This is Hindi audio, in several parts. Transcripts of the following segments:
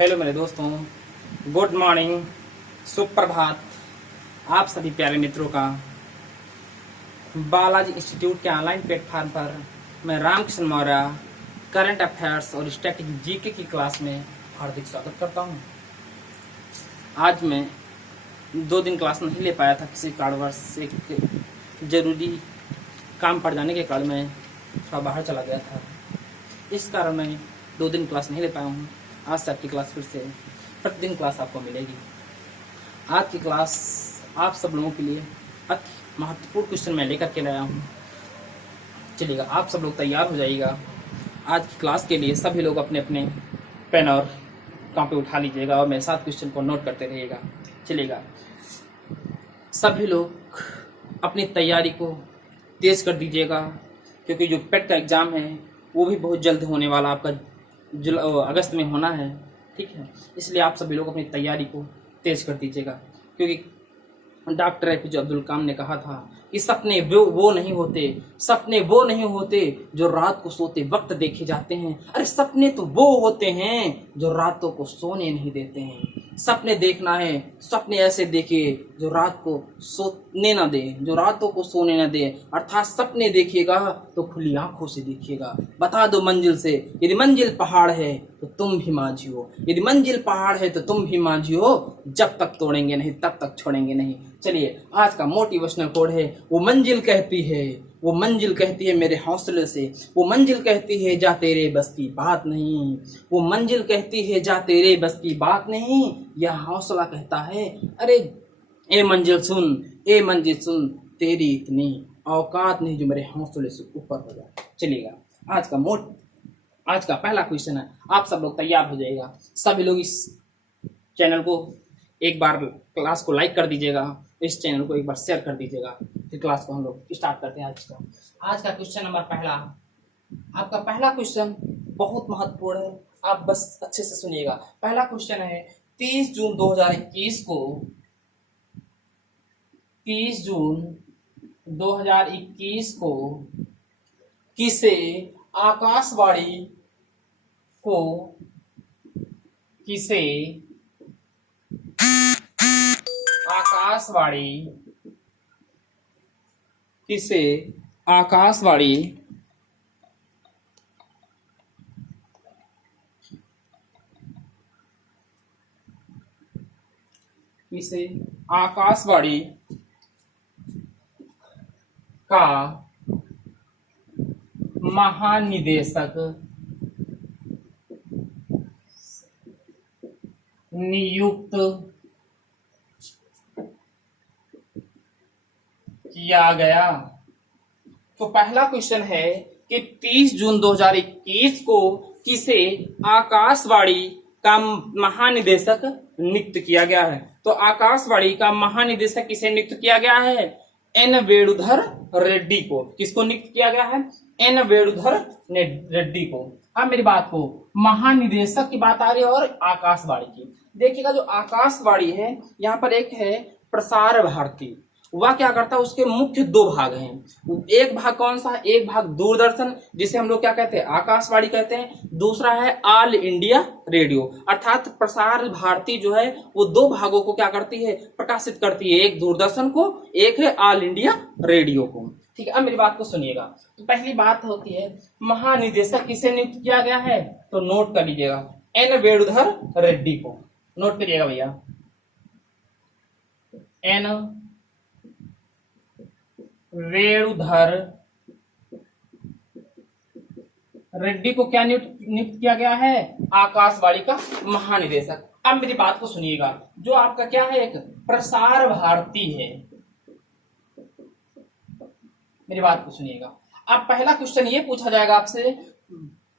हेलो मेरे दोस्तों, गुड मॉर्निंग, सुप्रभात। आप सभी प्यारे मित्रों का बालाजी इंस्टीट्यूट के ऑनलाइन प्लेटफॉर्म पर मैं रामकृष्ण मौर्य करंट अफेयर्स और स्टैटिक जीके की क्लास में हार्दिक स्वागत करता हूं। आज मैं 2 दिन क्लास नहीं ले पाया था, किसी कारणवश एक जरूरी काम पड़ जाने के कारण मैं थोड़ा बाहर चला गया था। इस कारण मैं 2 दिन क्लास नहीं ले पाया हूँ। आज से आपकी क्लास फिर से प्रतिदिन क्लास आपको मिलेगी। आज की क्लास आप सब लोगों के लिए अति महत्वपूर्ण क्वेश्चन मैं लेकर के लाया हूँ। चलिएगा, आप सब लोग तैयार हो जाइएगा। आज की क्लास के लिए सभी लोग अपने अपने पेन और कॉपी उठा लीजिएगा और मेरे साथ क्वेश्चन को नोट करते रहिएगा। चलिएगा, सभी लोग अपनी तैयारी को तेज कर दीजिएगा, क्योंकि जो पेट का एग्ज़ाम है वो भी बहुत जल्द होने वाला, आपका अगस्त में होना है। ठीक है, इसलिए आप सभी लोग अपनी तैयारी को तेज कर दीजिएगा, क्योंकि डॉक्टर एपीजे अब्दुल कलाम ने कहा था कि सपने वो नहीं होते, सपने वो नहीं होते जो रात को सोते वक्त देखे जाते हैं। अरे सपने तो वो होते हैं जो रातों को सोने नहीं देते हैं। सपने देखना है, सपने ऐसे देखिए जो रात को सोने ना दे, जो रातों को सोने ना दे। अर्थात सपने देखिएगा तो खुली आंखों से देखिएगा। बता दो मंजिल से, यदि मंजिल पहाड़ है तो तुम भी माझी हो, यदि मंजिल पहाड़ है तो तुम भी माझी हो। जब तक तोड़ेंगे नहीं तब तक छोड़ेंगे नहीं। चलिए, आज का मोटिवेशनल कोड है, वो मंजिल कहती है, वो मंजिल कहती है मेरे हौसले से, वो मंजिल कहती है जा तेरे बस की बात नहीं, वो मंजिल कहती है जा तेरे बस की बात नहीं। यह हौसला कहता है अरे ए मंजिल सुन, ए मंजिल सुन, तेरी इतनी औकात नहीं जो मेरे हौसले से ऊपर हो जाए। चलिएगा, आज का पहला क्वेश्चन है। आप सब लोग तैयार हो जाइएगा। सभी लोग इस चैनल को एक बार, क्लास को लाइक कर दीजिएगा, इस चैनल को एक बार शेयर कर दीजिएगा। फिर क्लास को हम लोग स्टार्ट करते हैं। आज का क्वेश्चन नंबर पहला, आपका पहला क्वेश्चन बहुत महत्वपूर्ण है, आप बस अच्छे से सुनिएगा। पहला क्वेश्चन है 30 जून 2021 को, 30 जून 2021 को किसे आकाशवाणी आकाशवाणी का महानिदेशक नियुक्त किया गया। तो पहला क्वेश्चन है कि 30 जून 2021 को किसे आकाशवाणी का महानिदेशक नियुक्त किया गया है। तो आकाशवाणी का महानिदेशक किसे नियुक्त किया गया है? एन वेणुधर रेड्डी को। किसको नियुक्त किया गया है? एन वेणुधर रेड्डी को। हाँ, मेरी बात को, महानिदेशक की बात आ रही है और आकाशवाणी की। देखिएगा, जो आकाशवाणी है यहाँ पर एक है प्रसार भारती, वह क्या करता है, उसके मुख्य 2 भाग हैं। एक भाग कौन सा? एक भाग दूरदर्शन, जिसे हम लोग क्या कहते हैं, आकाशवाणी कहते हैं। दूसरा है ऑल इंडिया रेडियो, अर्थात प्रसार भारती जो है वो 2 भागों को क्या करती है, प्रकाशित करती है। एक दूरदर्शन को, एक है ऑल इंडिया रेडियो को। ठीक है, अब मेरी बात को सुनिएगा। तो पहली बात होती है महानिदेशक किसे नियुक्त किया गया है, तो नोट कर लीजिएगा, एन वेणुधर रेड्डी को। नोट करिएगा भैया, एन वेणुधर रेड्डी को क्या नियुक्त किया गया है? आकाशवाणी का महानिदेशक। अब मेरी बात को सुनिएगा, जो आपका क्या है, एक प्रसार भारती है। मेरी बात को सुनिएगा। अब पहला क्वेश्चन ये पूछा जाएगा आपसे,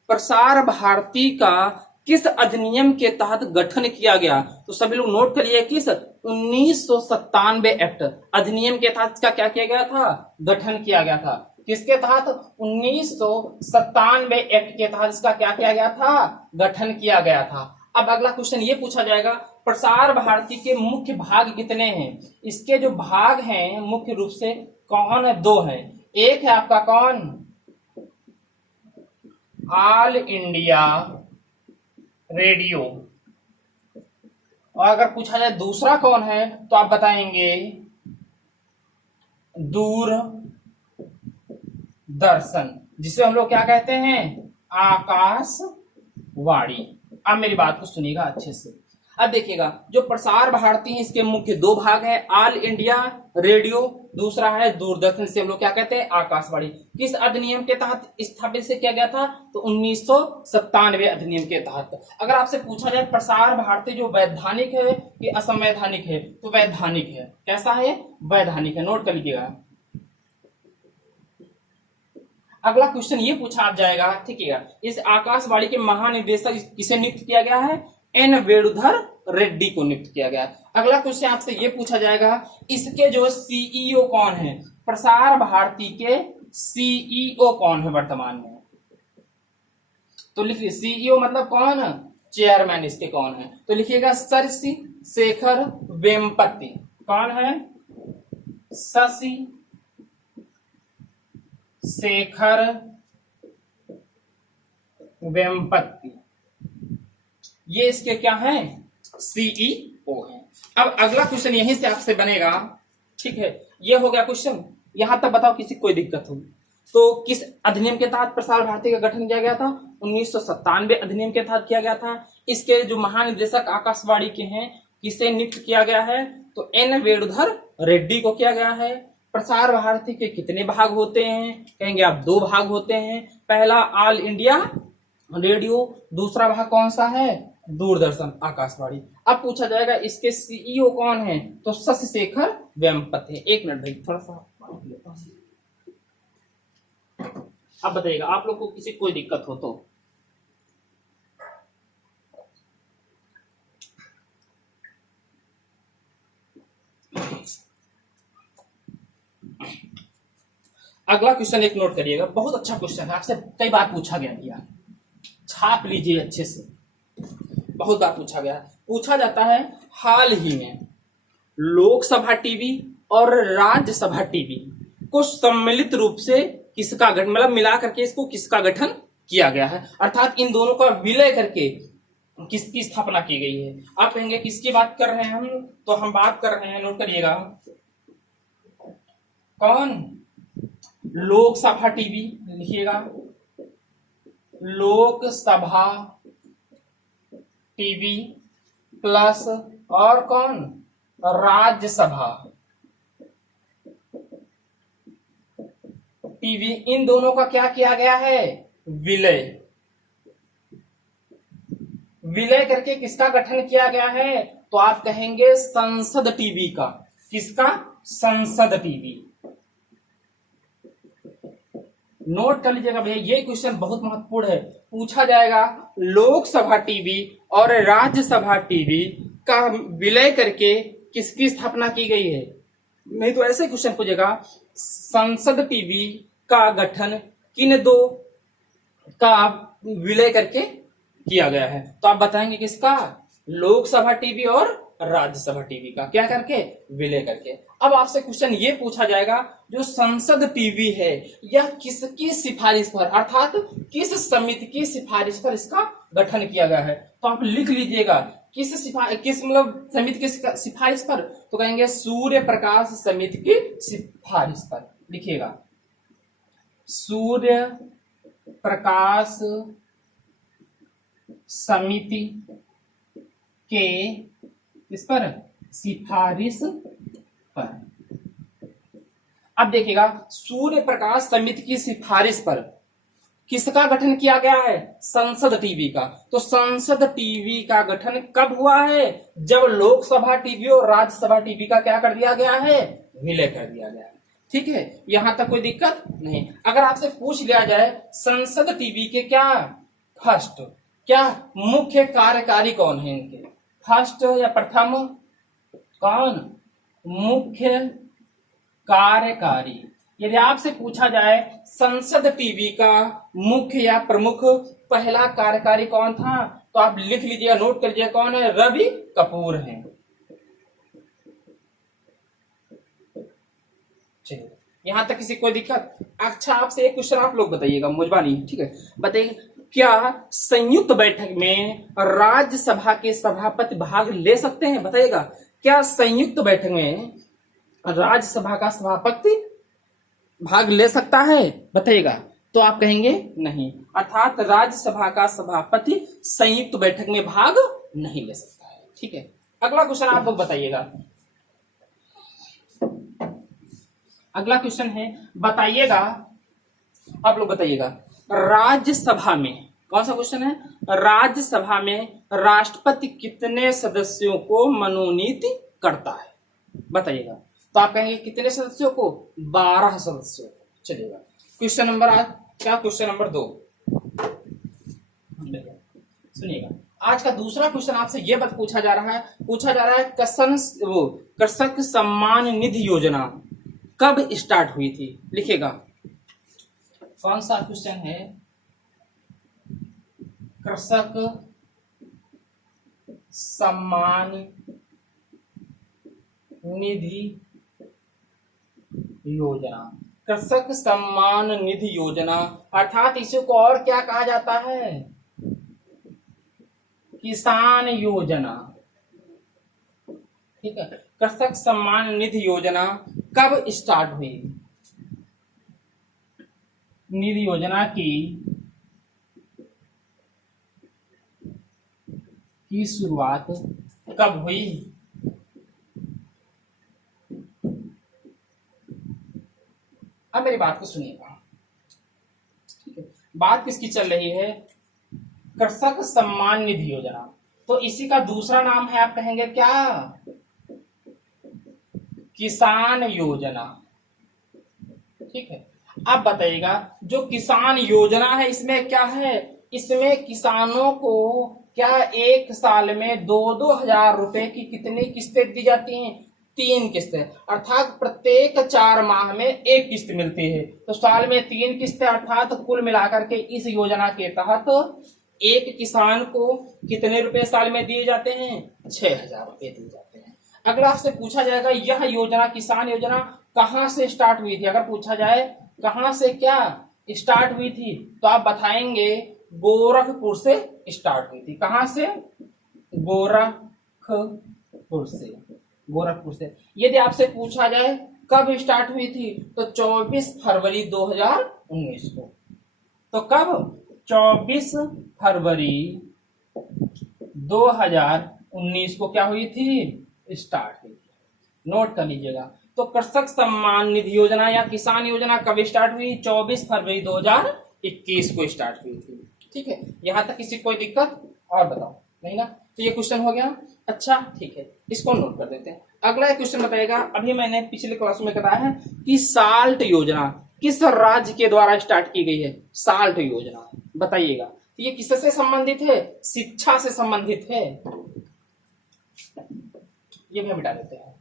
प्रसार भारती का किस अधिनियम के तहत गठन किया गया? तो सभी लोग नोट करिए, किस 1997 एक्ट अधिनियम के तहत इसका क्या किया गया था? गठन किया गया था। किसके तहत? 1997 एक्ट के तहत इसका क्या किया गया था? गठन किया गया था। अब अगला क्वेश्चन ये पूछा जाएगा, प्रसार भारती के मुख्य भाग कितने हैं? इसके जो भाग हैं मुख्य रूप से कौन है? 2 हैं। एक है आपका कौन? ऑल इंडिया रेडियो, और अगर पूछा जाए दूसरा कौन है तो आप बताएंगे दूरदर्शन, जिसे हम लोग क्या कहते हैं, आकाशवाणी। अब मेरी बात को सुनिएगा अच्छे से। अब देखिएगा जो प्रसार भारती है इसके मुख्य दो भाग है, ऑल इंडिया रेडियो, दूसरा है दूरदर्शन, से हम लोग क्या कहते हैं, आकाशवाणी। किस अधिनियम के तहत स्थापित से किया गया था, तो 1997 अधिनियम के तहत। अगर आपसे पूछा जाए प्रसार भारती जो वैधानिक है कि असंवैधानिक है, तो वैधानिक है। कैसा है, वैधानिक है, नोट कर लीजिएगा। अगला क्वेश्चन ये पूछा आप जाएगा, ठीक है, इस आकाशवाणी के महानिदेशक किसे नियुक्त किया गया है, एन वेणुधर रेड्डी को नियुक्त किया गया। अगला क्वेश्चन आपसे ये पूछा जाएगा, इसके जो सीईओ कौन है, प्रसार भारती के सीईओ कौन है वर्तमान में, तो लिखिए सीईओ मतलब कौन, चेयरमैन इसके कौन है, तो लिखिएगा शशि शेखर वेम्पति। कौन है, शशि शेखर वेम्पति, ये इसके क्या हैं, सीईओ हैं। अब अगला क्वेश्चन यहीं से आपसे बनेगा, ठीक है, ये हो गया क्वेश्चन। यहां तक बताओ किसी कोई दिक्कत हो तो किस अधिनियम के तहत प्रसार भारती का गठन किया गया था, 1997 अधिनियम के तहत किया गया था। इसके जो महानिदेशक आकाशवाणी के हैं किसे नियुक्त किया गया है, तो एन वेणुधर रेड्डी को किया गया है। प्रसार भारती के कितने भाग होते हैं, कहेंगे आप दो भाग होते हैं, पहला ऑल इंडिया रेडियो, दूसरा भाग कौन सा है, दूरदर्शन आकाशवाणी। अब पूछा जाएगा इसके सीईओ कौन है, तो शशि शेखर वेम्पति। एक मिनट भाई, थोड़ा सा अब बताइएगा आप लोग को किसी कोई दिक्कत हो तो। अगला क्वेश्चन एक नोट करिएगा, बहुत अच्छा क्वेश्चन है, आपसे कई बार पूछा गया यार, छाप लीजिए अच्छे से, बहुत बार पूछा गया। पूछा जाता है हाल ही में लोकसभा टीवी और राज्यसभा टीवी को सम्मिलित रूप से किसका गठन, मतलब मिला करके इसको किसका गठन किया गया है, अर्थात इन दोनों का विलय करके किसकी स्थापना की गई है। आप कहेंगे किसकी बात कर रहे हैं हम, तो हम बात कर रहे हैं, नोट करिएगा, कौन, लोकसभा टीवी, लिखिएगा लोकसभा टीवी प्लस और कौन, राज्यसभा टीवी, इन दोनों का क्या किया गया है, विलय। विलय करके किसका गठन किया गया है, तो आप कहेंगे संसद टीवी का। किसका, संसद टीवी। नोट कर लीजिएगा भैया, ये क्वेश्चन बहुत महत्वपूर्ण है, पूछा जाएगा लोकसभा टीवी और राज्यसभा टीवी का विलय करके किसकी स्थापना की गई है, नहीं तो ऐसे क्वेश्चन पूछेगा संसद टीवी का गठन किन दो का विलय करके किया गया है, तो आप बताएंगे किसका, लोकसभा टीवी और राज्यसभा टीवी का क्या करके, विलय करके। अब आपसे क्वेश्चन ये पूछा जाएगा जो संसद टीवी है यह किसकी सिफारिश पर, अर्थात किस समिति की सिफारिश पर इसका गठन किया गया है, तो आप लिख लीजिएगा किस मतलब समिति की सिफारिश पर, तो कहेंगे सूर्य प्रकाश समिति की सिफारिश पर। लिखिएगा सूर्य प्रकाश समिति के इस पर सिफारिश पर। अब देखिएगा सूर्य प्रकाश समिति की सिफारिश पर किसका गठन किया गया है, संसद टीवी का। तो संसद टीवी का गठन कब हुआ है, जब लोकसभा टीवी और राज्यसभा टीवी का क्या कर दिया गया है, विलय कर दिया गया है। ठीक है, यहां तक कोई दिक्कत नहीं। अगर आपसे पूछ लिया जाए संसद टीवी के क्या फर्स्ट, क्या मुख्य कार्यकारी कौन है इनके, फर्स्ट या प्रथम, कौन मुख्य कार्यकारी। यदि आपसे पूछा जाए संसद टीवी का मुख्य या प्रमुख पहला कार्यकारी कौन था, तो आप लिख लीजिएगा, नोट कर लीजिए, कौन है, रवि कपूर हैं। यहां तक किसी कोई दिक्कत। अच्छा आपसे एक क्वेश्चन आप लोग बताइएगा, मुझबा नहीं, ठीक है, बताइए क्या संयुक्त बैठक में राज्यसभा के सभापति भाग ले सकते हैं? बताइएगा, क्या संयुक्त बैठक में राज्यसभा का सभापति भाग ले सकता है? बताइएगा। तो आप कहेंगे नहीं, अर्थात राज्यसभा का सभापति संयुक्त बैठक में भाग नहीं ले सकता है। ठीक है, अगला क्वेश्चन आप लोग बताइएगा। अगला क्वेश्चन है, बताइएगा, आप लोग बताइएगा, राज्यसभा में, कौन सा क्वेश्चन है, राज्यसभा में राष्ट्रपति कितने सदस्यों को मनोनीत करता है? बताइएगा। तो आप कहेंगे कितने सदस्यों को? 12 सदस्यों को। चलिएगा, क्वेश्चन नंबर आज क्या, क्वेश्चन नंबर 2 सुनिएगा। आज का दूसरा क्वेश्चन आपसे यह बात पूछा जा रहा है कृषक सम्मान निधि योजना कब स्टार्ट हुई थी? लिखिएगा, कौन सा क्वेश्चन है? कृषक सम्मान निधि योजना। कृषक सम्मान निधि योजना अर्थात इसे को और क्या कहा जाता है? किसान योजना। ठीक है, कृषक सम्मान निधि योजना कब स्टार्ट हुई? निधि योजना की शुरुआत कब हुई? अब मेरी बात को सुनिएगा। ठीक है, बात किसकी चल रही है? कृषक सम्मान निधि योजना। तो इसी का दूसरा नाम है, आप कहेंगे क्या? किसान योजना। ठीक है, अब बताइएगा, जो किसान योजना है इसमें क्या है? इसमें किसानों को क्या एक साल में 2-2 हजार रुपए की कितनी किस्तें दी जाती हैं? 3 किस्तें, अर्थात प्रत्येक 4 माह में 1 किस्त मिलती है। तो साल में 3 किस्तें, अर्थात कुल मिलाकर के इस योजना के तहत एक किसान को कितने रुपए साल में दिए जाते हैं? 6,000 रुपए दिए जाते हैं। अगला आपसे पूछा जाएगा, यह योजना, किसान योजना कहां से स्टार्ट हुई थी? अगर पूछा जाए कहां से क्या स्टार्ट हुई थी, तो आप बताएंगे गोरखपुर से स्टार्ट हुई थी। कहां से? गोरखपुर से। गोरखपुर से। यदि आपसे पूछा जाए कब स्टार्ट हुई थी, तो 24 फरवरी 2019 को। तो कब? 24 फरवरी 2019 को क्या हुई थी? स्टार्ट हुई थी। नोट कर लीजिएगा। तो कृषक सम्मान निधि योजना या किसान योजना कब स्टार्ट हुई? 24 फरवरी 2021 को स्टार्ट हुई थी। ठीक है, यहां तक किसी कोई दिक्कत? और बताओ, नहीं ना? तो ये क्वेश्चन हो गया। अच्छा, ठीक है, इसको नोट कर देते हैं। अगला क्वेश्चन बताएगा, अभी मैंने पिछले क्लास में बताया है कि साल्ट योजना किस राज्य के द्वारा स्टार्ट की गई है? साल्ट योजना, बताइएगा। तो ये किससे संबंधित है? शिक्षा से संबंधित है। ये भी मिटा देते हैं।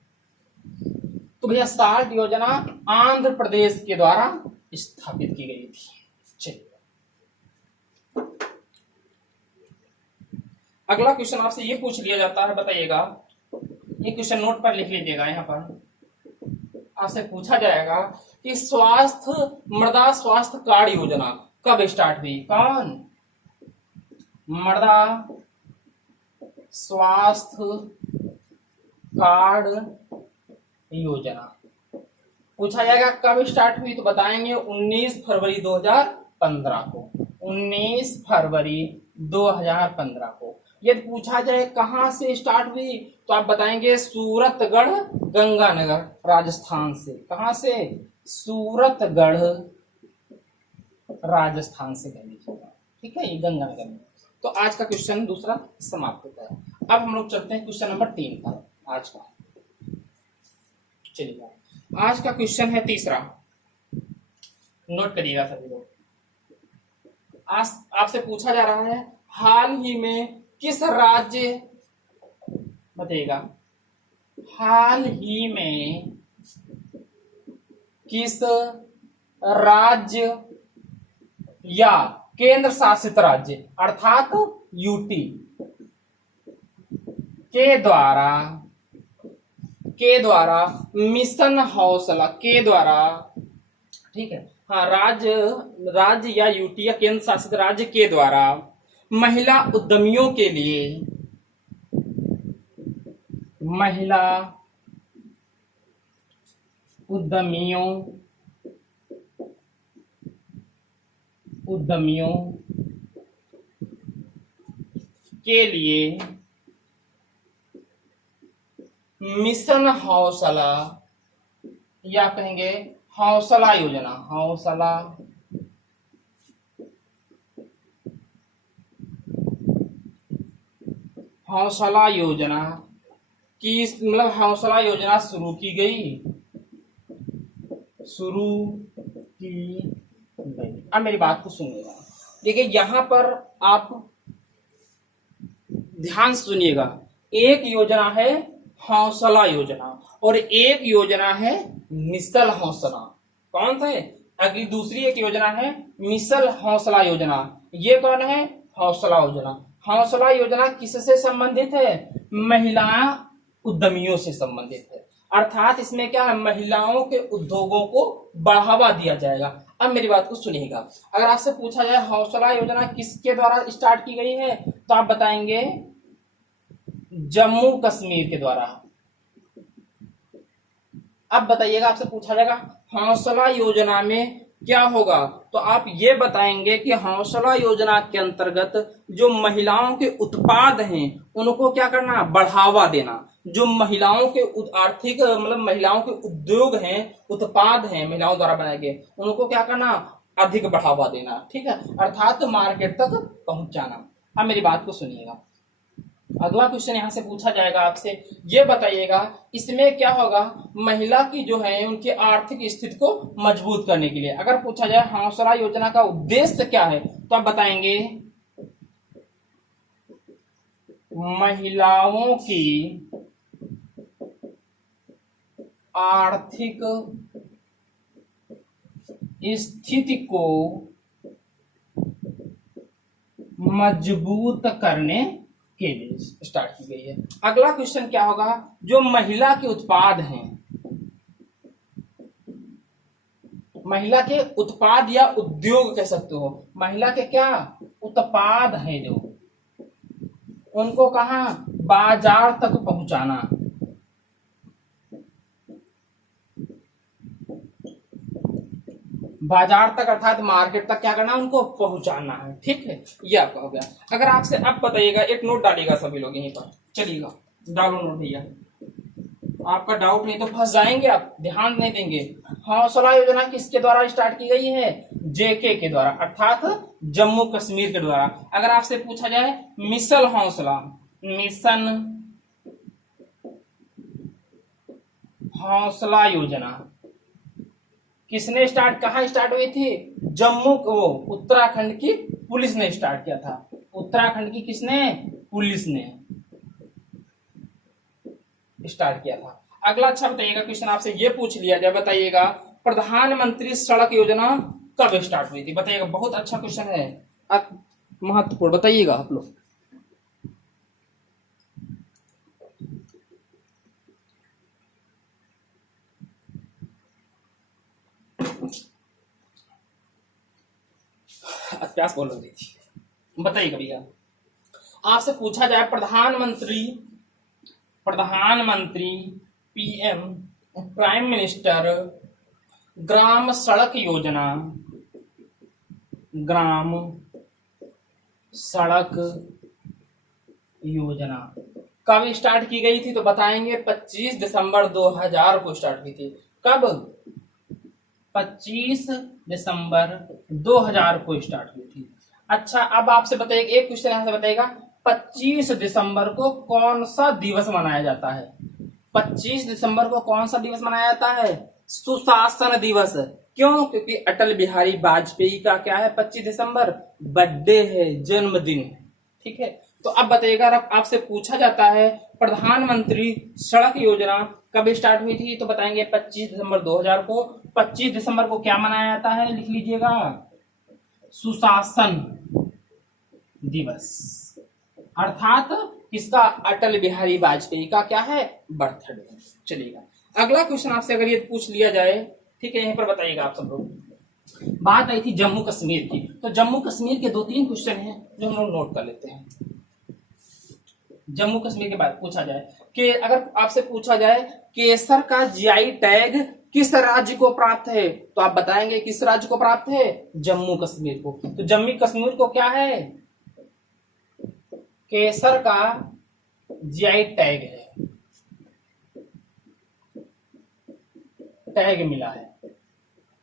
तो भैया साल्ट योजना आंध्र प्रदेश के द्वारा स्थापित की गई थी। चलिए, अगला क्वेश्चन आपसे ये पूछ लिया जाता है, बताइएगा। ये क्वेश्चन नोट पर लिख लीजिएगा। यहाँ पर आपसे पूछा जाएगा कि मृदा स्वास्थ्य कार्ड योजना कब स्टार्ट हुई? कौन? मृदा स्वास्थ्य कार्ड योजना पूछा जाएगा कब स्टार्ट हुई, तो बताएंगे 19 फरवरी 2015 को। 19 फरवरी 2015 को। यदि पूछा जाए कहां से स्टार्ट हुई, तो आप बताएंगे सूरतगढ़ गंगानगर राजस्थान से। कहां से? सूरतगढ़ राजस्थान से कह लीजिएगा। ठीक है, ये गंगानगर में। तो आज का क्वेश्चन दूसरा समाप्त होता है। अब हम लोग चलते हैं क्वेश्चन नंबर 3 पर आज का। चलिए, आज का क्वेश्चन है तीसरा। नोट करिएगा सभी लोग। आपसे पूछा जा रहा है, हाल ही में किस राज्य, बताइएगा, हाल ही में किस राज्य या केंद्र शासित राज्य अर्थात यूटी के द्वारा मिशन हौसला के द्वारा, ठीक है, हाँ, राज्य या यूटी या केंद्र शासित राज्य के द्वारा महिला उद्यमियों के लिए महिला उद्यमियों के लिए मिशन हौसला या कहेंगे हौसला योजना, हौसला योजना की मतलब हौसला योजना शुरू की गई। अब मेरी बात को सुनिएगा। देखिए यहां पर आप ध्यान सुनिएगा, एक योजना है हौसला योजना और एक योजना है मिसल हौसला। कौन सा है? अगली दूसरी एक योजना है मिसल हौसला योजना। ये कौन है? हौसला योजना। हौसला योजना किससे संबंधित है? महिला उद्यमियों से संबंधित है। अर्थात इसमें क्या है? महिलाओं के उद्योगों को बढ़ावा दिया जाएगा। अब मेरी बात को सुनिएगा, अगर आपसे पूछा जाए हौसला योजना किसके द्वारा स्टार्ट की गई है तो आप बताएंगे जम्मू कश्मीर के द्वारा। अब बताइएगा, आपसे पूछा जाएगा हौसला योजना में क्या होगा तो आप ये बताएंगे कि हौसला योजना के अंतर्गत जो महिलाओं के उत्पाद हैं उनको क्या करना? बढ़ावा देना। जो महिलाओं के आर्थिक मतलब महिलाओं के उद्योग हैं, उत्पाद हैं महिलाओं द्वारा बनाए गए, उनको क्या करना? अधिक बढ़ावा देना। ठीक है, अर्थात मार्केट तक पहुंचाना। अब मेरी बात को सुनिएगा, अगला क्वेश्चन यहां से पूछा जाएगा आपसे, ये बताइएगा इसमें क्या होगा? महिला की जो है उनकी आर्थिक स्थिति को मजबूत करने के लिए अगर पूछा जाए हौसला योजना का उद्देश्य क्या है तो आप बताएंगे महिलाओं की आर्थिक स्थिति को मजबूत करने के लिए स्टार्ट की गई है। अगला क्वेश्चन क्या होगा? जो महिला के उत्पाद हैं, महिला के उत्पाद या उद्योग कह सकते हो, महिला के क्या उत्पाद हैं जो, उनको कहां? बाजार तक पहुंचाना। बाजार तक अर्थात मार्केट तक क्या करना? उनको पहुंचाना है। ठीक है, ये आपका हो गया। अगर आपसे अब बताइएगा, एक नोट डालिएगा सभी लोग यहीं पर, चलिएगा डालो नोट भैया, आपका डाउट नहीं तो फंस जाएंगे आप, ध्यान नहीं देंगे। हौसला योजना किसके द्वारा स्टार्ट की गई है? जेके के द्वारा, अर्थात जम्मू कश्मीर के द्वारा। अगर आपसे पूछा जाए मिशन हौसला योजना किसने स्टार्ट, कहां स्टार्ट हुई थी? जम्मू को उत्तराखंड की पुलिस ने स्टार्ट किया था। उत्तराखंड की किसने? पुलिस ने स्टार्ट किया था। अगला अच्छा बताइएगा क्वेश्चन आपसे ये पूछ लिया जाए, बताइएगा प्रधानमंत्री सड़क योजना कब स्टार्ट हुई थी? बताइएगा, बहुत अच्छा क्वेश्चन है, महत्वपूर्ण, बताइएगा आप लोग। प्यास बोल रही थी, बताइएगा भैया। आपसे पूछा जाए प्रधानमंत्री पीएम प्राइम मिनिस्टर ग्राम सड़क योजना कब स्टार्ट की गई थी तो बताएंगे 25 दिसंबर 2000 को स्टार्ट की थी। कब? 25 दिसंबर 2000 को स्टार्ट हुई थी। अच्छा, अब आपसे बताइएगा, एक क्वेश्चन यहां से बताइएगा 25 दिसंबर को कौन सा दिवस मनाया जाता है? 25 दिसंबर को कौन सा दिवस मनाया जाता है? सुशासन दिवस। क्यों? क्योंकि अटल बिहारी वाजपेयी का क्या है? 25 दिसंबर बर्थडे है, जन्मदिन है। ठीक है, तो अब बताइएगा, आपसे पूछा जाता है प्रधानमंत्री सड़क योजना कब स्टार्ट हुई थी तो बताएंगे 25 दिसंबर 2000 को। 25 दिसंबर को क्या मनाया जाता है? लिख लीजिएगा, सुशासन दिवस, अर्थात किसका? अटल बिहारी वाजपेयी का क्या है? बर्थडे। चलिएगा, अगला क्वेश्चन आपसे अगर ये पूछ लिया जाए, ठीक है, यहीं पर बताइएगा आप सब लोग, बात आई थी जम्मू कश्मीर की, तो जम्मू कश्मीर के 2-3 क्वेश्चन हैं जो हम लोग नोट कर लेते हैं। जम्मू कश्मीर के बाद पूछा जाए कि अगर आपसे पूछा जाए केसर का जीआई टैग किस राज्य को प्राप्त है, तो आप बताएंगे किस राज्य को प्राप्त है, जम्मू कश्मीर को। तो जम्मू कश्मीर को क्या है, केसर का जीआई टैग है, टैग मिला है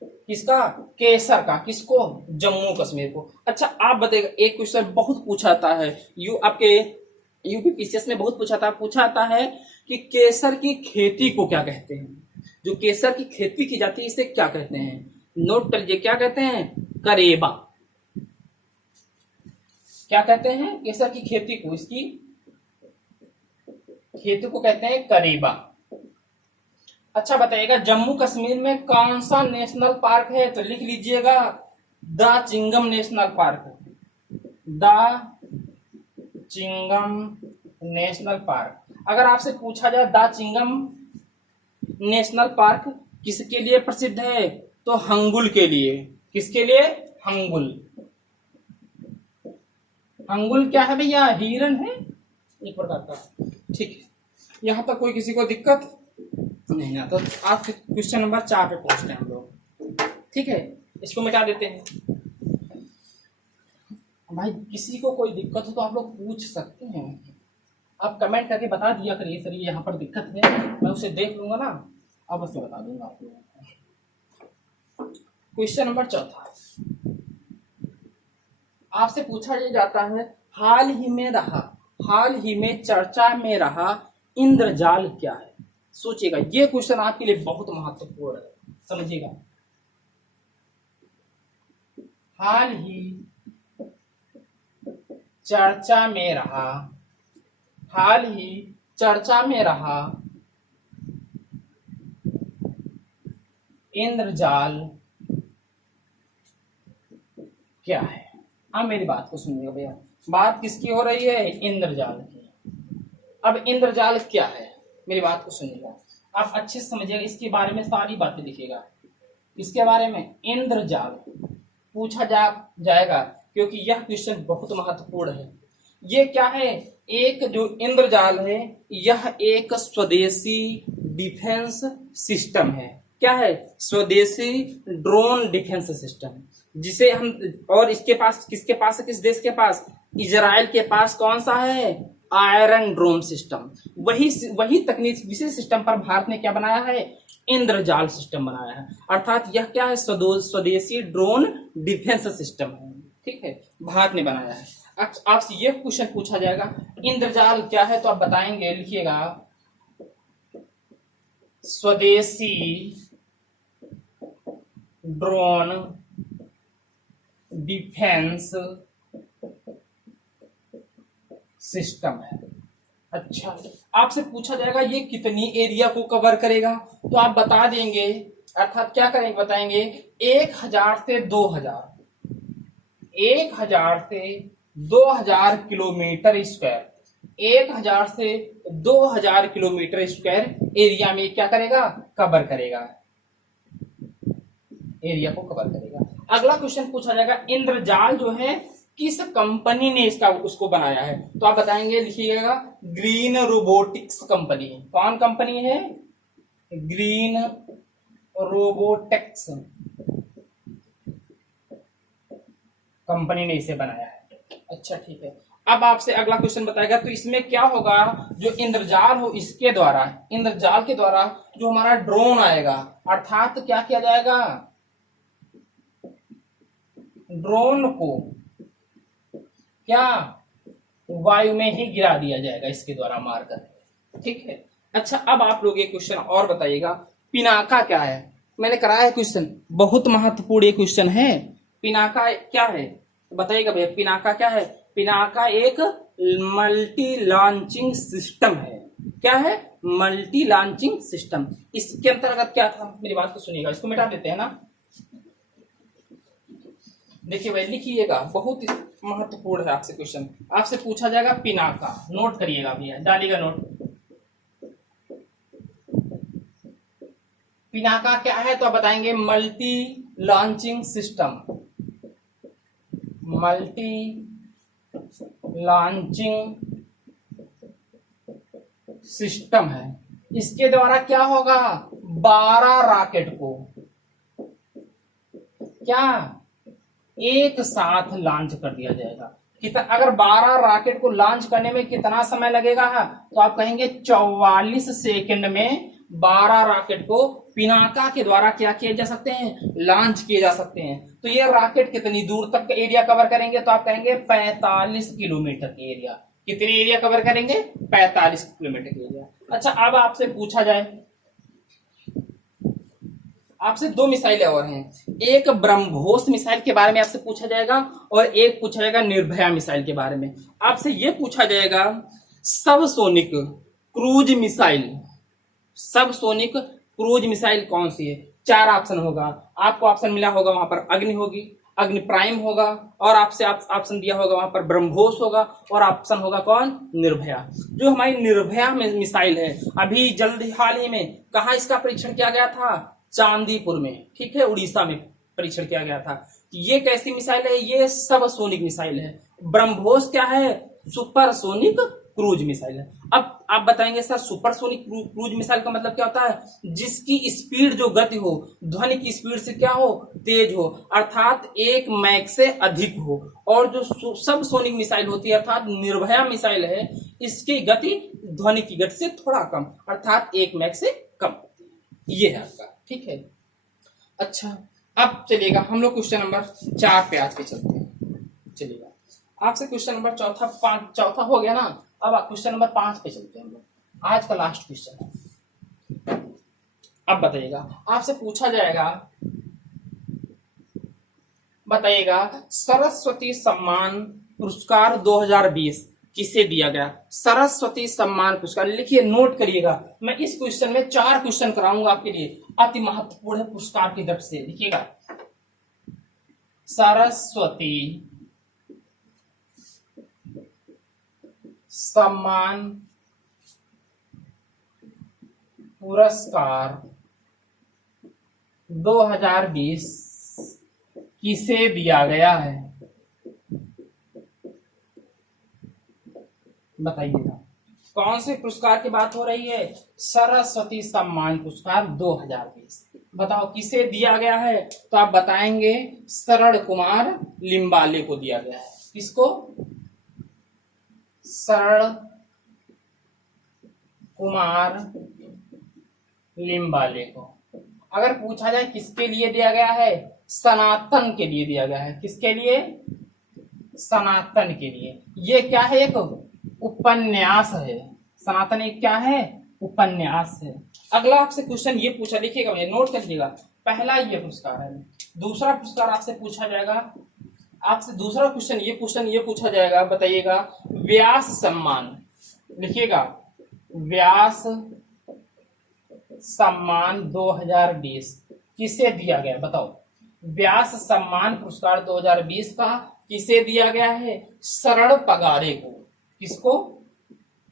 किसका, केसर का, किसको, जम्मू कश्मीर को। अच्छा आप बताइएगा, एक क्वेश्चन बहुत पूछा जाता है आपके यूपीपीसीएस में बहुत पूछा जाता है कि केसर की खेती को क्या कहते हैं, जो केसर की खेती की जाती है इसे क्या कहते हैं, नोट कर लीजिए, क्या कहते हैं, करेबा। क्या कहते हैं, केसर की खेती को, इसकी खेती को कहते हैं करेबा। अच्छा बताइएगा, जम्मू कश्मीर में कौन सा नेशनल पार्क है, तो लिख लीजिएगा the Chingam national park, the Chingam national park. अगर आपसे पूछा जाए द चिंगम नेशनल पार्क किसके लिए प्रसिद्ध है, तो हंगुल के लिए। किसके लिए, हंगुल। हंगुल क्या है भैया, हिरन है एक प्रकार का, ठीक है। यहां तक कोई किसी को दिक्कत नहीं ना, तो आप क्वेश्चन नंबर 4 पे पहुंचते हैं हम लोग, ठीक है। इसको मिटा देते हैं। भाई किसी को कोई दिक्कत हो तो आप लोग पूछ सकते हैं, आप कमेंट करके बता दिया करिए, सर ये यहाँ पर दिक्कत है, मैं उसे देख लूंगा ना, अवश्य बता दूंगा आप लोगों को। क्वेश्चन नंबर 4 आपसे पूछा ये जाता है, हाल ही में चर्चा में रहा इंद्रजाल क्या है। सोचिएगा, ये क्वेश्चन आपके लिए बहुत महत्वपूर्ण है, समझिएगा। हाल ही चर्चा में रहा इंद्रजाल क्या है। अब मेरी बात को सुनिएगा भैया, बात किसकी हो रही है, इंद्रजाल की। अब इंद्रजाल क्या है, मेरी बात को सुनिएगा, आप अच्छे से समझिएगा, इसके बारे में सारी बातें लिखिएगा। इसके बारे में इंद्रजाल पूछा जाएगा, क्योंकि यह क्वेश्चन बहुत महत्वपूर्ण है। ये क्या है, एक जो इंद्रजाल है यह एक स्वदेशी डिफेंस सिस्टम है। क्या है, स्वदेशी ड्रोन डिफेंस सिस्टम, जिसे हम, और इसके पास किसके पास है, किस देश के पास, इजराइल के पास कौन सा है, आयरन ड्रोन सिस्टम। वही तकनीक, विशेष सिस्टम पर भारत ने क्या बनाया है, इंद्रजाल सिस्टम बनाया है। अर्थात यह क्या है, स्वदेशी ड्रोन डिफेंस सिस्टम है, ठीक है, भारत ने बनाया है। आपसे यह क्वेश्चन पूछा जाएगा इंद्रजाल क्या है, तो आप बताएंगे, लिखिएगा स्वदेशी ड्रोन डिफेंस सिस्टम है। अच्छा आपसे पूछा जाएगा ये कितनी एरिया को कवर करेगा, तो आप बता देंगे, अर्थात क्या करेंगे, बताएंगे 1000 से 2000 किलोमीटर स्क्वायर, 1000 से 2000 किलोमीटर स्क्वायर एरिया में क्या करेगा, कवर करेगा, एरिया को कवर करेगा। अगला क्वेश्चन पूछा जाएगा इंद्रजाल जो है किस कंपनी ने उसको बनाया है, तो आप बताएंगे, लिखिएगा ग्रीन रोबोटिक्स कंपनी। कौन कंपनी है, ग्रीन रोबोटिक्स कंपनी ने इसे बनाया है। अच्छा ठीक है, अब आपसे अगला क्वेश्चन बताएगा, तो इसमें क्या होगा, जो इंद्रजाल हो इसके द्वारा, इंद्रजाल के द्वारा जो हमारा ड्रोन आएगा, अर्थात तो क्या किया जाएगा, ड्रोन को क्या वायु में ही गिरा दिया जाएगा, इसके द्वारा मार कर, ठीक है। अच्छा अब आप लोग एक क्वेश्चन और बताइएगा, पिनाका क्या है, मैंने कराया है क्वेश्चन, बहुत महत्वपूर्ण ये क्वेश्चन है। पिनाका क्या है, बताइएगा भैया, पिनाका क्या है, पिनाका एक मल्टी लॉन्चिंग सिस्टम है। क्या है, मल्टी लॉन्चिंग सिस्टम। इसके अंतर्गत क्या था, मेरी बात को सुनिएगा, इसको मिटा देते हैं ना। देखिए भाई लिखिएगा, बहुत महत्वपूर्ण है आपसे क्वेश्चन, आपसे पूछा जाएगा पिनाका, नोट करिएगा भैया, डालिएगा नोट। पिनाका क्या है, तो आप बताएंगे multi launching system, multi launching system है। इसके द्वारा क्या होगा, 12 रॉकेट को क्या एक साथ लॉन्च कर दिया जाएगा। कितना, अगर 12 रॉकेट को लॉन्च करने में कितना समय लगेगा, तो आप कहेंगे 44 सेकंड में 12 रॉकेट को पिनाका के द्वारा क्या किए जा सकते हैं, लॉन्च किए जा सकते हैं। तो ये रॉकेट कितनी दूर तक एरिया कवर करेंगे, तो आप कहेंगे 45 किलोमीटर के एरिया। कितने एरिया कवर करेंगे, 45 किलोमीटर के एरिया। अच्छा, अब आपसे पूछा जाए, आपसे 2 मिसाइलें और हैं, एक ब्रह्मोस मिसाइल के बारे में आपसे पूछा जाएगा और एक पूछा जाएगा निर्भया मिसाइल के बारे में। आपसे यह पूछा जाएगा subsonic cruise missile, subsonic cruise missile कौन सी है। 4 ऑप्शन होगा, आपको ऑप्शन मिला होगा वहां पर अग्नि होगी, अग्नि प्राइम होगा, और आपसे ऑप्शन दिया होगा वहां पर ब्रह्मोस होगा, और ऑप्शन होगा कौन, निर्भया। जो हमारी निर्भया मिसाइल है, अभी जल्द हाल ही में कहा इसका परीक्षण किया गया था, चांदीपुर में, ठीक है, उड़ीसा में परीक्षण किया गया था। ये कैसी मिसाइल है, ये सबसोनिक मिसाइल है। ब्रह्मोस क्या है, सुपरसोनिक क्रूज मिसाइल है। अब आप बताएंगे सर सुपरसोनिक क्रूज मिसाइल का मतलब क्या होता है, जिसकी स्पीड, जो गति हो ध्वनि की स्पीड से क्या हो, तेज हो, अर्थात 1 मैक से अधिक हो। और जो सबसोनिक मिसाइल होती है, अर्थात निर्भया मिसाइल है, इसकी गति ध्वनि की गति से थोड़ा कम, अर्थात 1 मैक से कम होती है। ये है आपका, ठीक है। अच्छा, अब चलिएगा हम लोग क्वेश्चन नंबर 4 पे आज के चलते हैं। चलिएगा आपसे क्वेश्चन नंबर चौथा हो गया ना, अब क्वेश्चन नंबर 5 पे चलते हैं हम लोग, आज का लास्ट क्वेश्चन है। अब बताइएगा, आपसे पूछा जाएगा, बताइएगा सरस्वती सम्मान पुरस्कार 2020 किसे दिया गया। सरस्वती सम्मान पुरस्कार लिखिए, नोट करिएगा। मैं इस क्वेश्चन में 4 क्वेश्चन कराऊंगा आपके लिए, अति महत्वपूर्ण है पुरस्कार की दृष्टि से। लिखिएगा, सरस्वती सम्मान पुरस्कार 2020 किसे दिया गया है, बताइएगा। कौन से पुरस्कार की बात हो रही है, सरस्वती सम्मान पुरस्कार 2020। बताओ किसे दिया गया है, तो आप बताएंगे शरण कुमार लिम्बाले को दिया गया है। किसको, शरण कुमार लिम्बाले को। अगर पूछा जाए किसके लिए दिया गया है, सनातन के लिए दिया गया है। किसके लिए, सनातन के लिए। ये क्या है, एक उपन्यास है। सनातन एक क्या है, उपन्यास है। अगला आपसे क्वेश्चन ये पूछा, देखिएगा भैया, नोट कर लीजिएगा। पहला ये पुरस्कार है। दूसरा पुरस्कार आपसे पूछा जाएगा, आपसे दूसरा क्वेश्चन ये पूछा जाएगा, बताइएगा व्यास सम्मान। लिखिएगा, व्यास सम्मान 2020 किसे दिया गया, बताओ। व्यास सम्मान पुरस्कार 2020 का किसे दिया गया है, शरण पगारे को। किसको,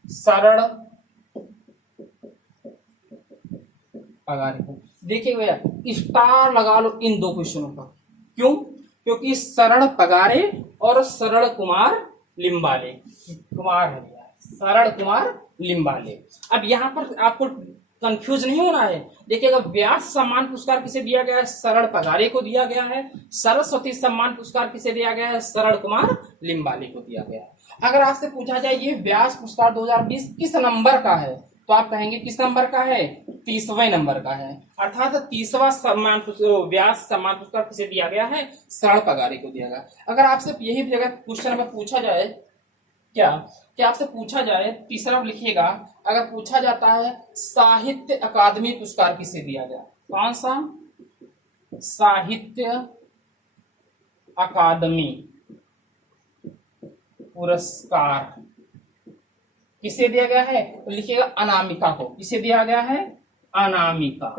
शरण पगारे को। देखिए भैया, स्टार लगा लो इन 2 क्वेश्चनों का। क्यों, क्योंकि शरण पगारे और शरण कुमार लिम्बाले, कुमार है भैया, शरण कुमार लिम्बाले। अब यहाँ पर आपको कंफ्यूज नहीं होना है। देखिएगा, व्यास सम्मान पुरस्कार किसे दिया गया है, शरण पगारे को दिया गया है। सरस्वती सम्मान पुरस्कार किसे दिया गया है, शरण कुमार लिम्बाले को दिया गया है। अगर आपसे पूछा जाए ये व्यास पुरस्कार 2020 किस नंबर का है, तो आप कहेंगे किस नंबर का है, 30वें नंबर का है। अर्थात 30वां सम्मान व्यास सम्मान पुरस्कार किसे दिया गया है, शरण पगारे को दिया गया। अगर आपसे यही जगह क्वेश्चन में पूछा जाए, क्या आपसे पूछा जाए, तीसरा लिखिएगा, अगर पूछा जाता है साहित्य अकादमी पुरस्कार किसे दिया गया, कौन सा, साहित्य अकादमी पुरस्कार किसे दिया गया है, तो लिखिएगा अनामिका को। किसे दिया गया है, अनामिका।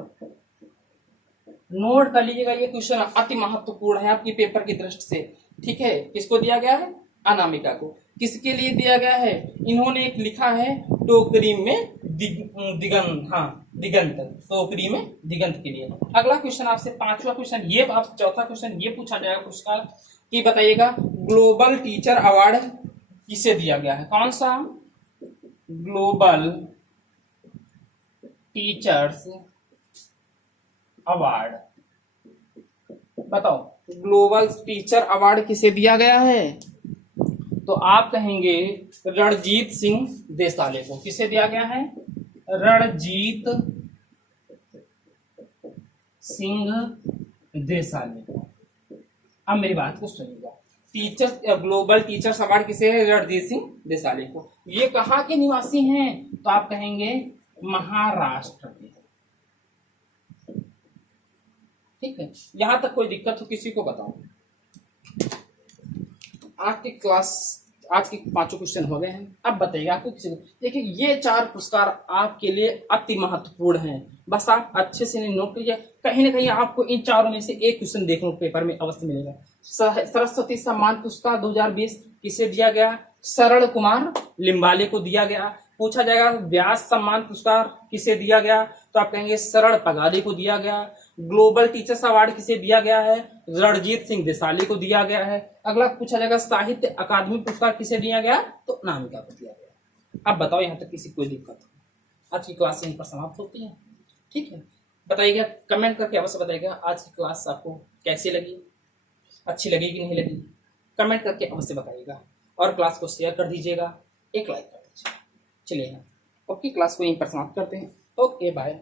नोट कर लीजिएगा, ये क्वेश्चन अति महत्वपूर्ण है आपकी पेपर की दृष्टि से, ठीक है। किसको दिया गया है, अनामिका को। किसके लिए दिया गया है? इन्होंने एक लिखा है टोकरी में दिगंत, हाँ दिगंत, टोकरी में दिगंत के लिए। अगला क्वेश्चन आपसे पांचवा क्वेश्चन, ये आप चौथा क्वेश्चन ये पूछा जाएगा पुरस्कार कि बताइएगा ग्लोबल टीचर अवार्ड किसे दिया गया है? कौन सा? ग्लोबल टीचर्स अवार्ड, बताओ ग्लोबल टीचर अवार्ड किसे दिया गया है? तो आप कहेंगे रणजीत सिंह देसाले को। किसे दिया गया है? रणजीत सिंह देसाले को। अब मेरी बात को सुनिएगा, टीचर्स ग्लोबल टीचर्स अवार्ड किसे है? रणजीत सिंह देसाले को। ये कहाँ के निवासी हैं? तो आप कहेंगे महाराष्ट्र के। ठीक है, यहां तक कोई दिक्कत हो किसी को बताओ। आज की पांचों क्वेश्चन हो गए हैं। अब बताइए आपको किसी को, देखिए ये 4 पुरस्कार आपके लिए अति महत्वपूर्ण हैं। बस आप अच्छे से नोट करिए, कहीं ना कहीं आपको इन चारों में से एक क्वेश्चन देखने को पेपर में अवश्य मिलेगा। सरस्वती सम्मान पुरस्कार 2020 किसे दिया गया? शरण कुमार लिम्बाले को दिया गया। पूछा जाएगा व्यास सम्मान पुरस्कार किसे दिया गया? तो आप कहेंगे शरण पगाले को दिया गया। ग्लोबल टीचर्स अवार्ड किसे दिया गया है? रणजीत सिंह देसाले को दिया गया है। अगला पूछा जाएगा साहित्य अकादमी पुरस्कार किसे दिया गया? तो अनामिका को दिया गया। अब बताओ यहाँ तक किसी कोई दिक्कत हो? आज की क्लास यहीं पर समाप्त होती है। ठीक है, बताइएगा, कमेंट करके अवश्य बताइएगा आज की क्लास आपको कैसी लगी, अच्छी लगी कि नहीं लगी, कमेंट करके अवश्य बताइएगा। और क्लास को शेयर कर दीजिएगा, एक लाइक कर दीजिएगा। चलिए ओके, क्लास को यहीं पर समाप्त करते हैं। Okay bye,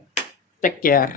take care.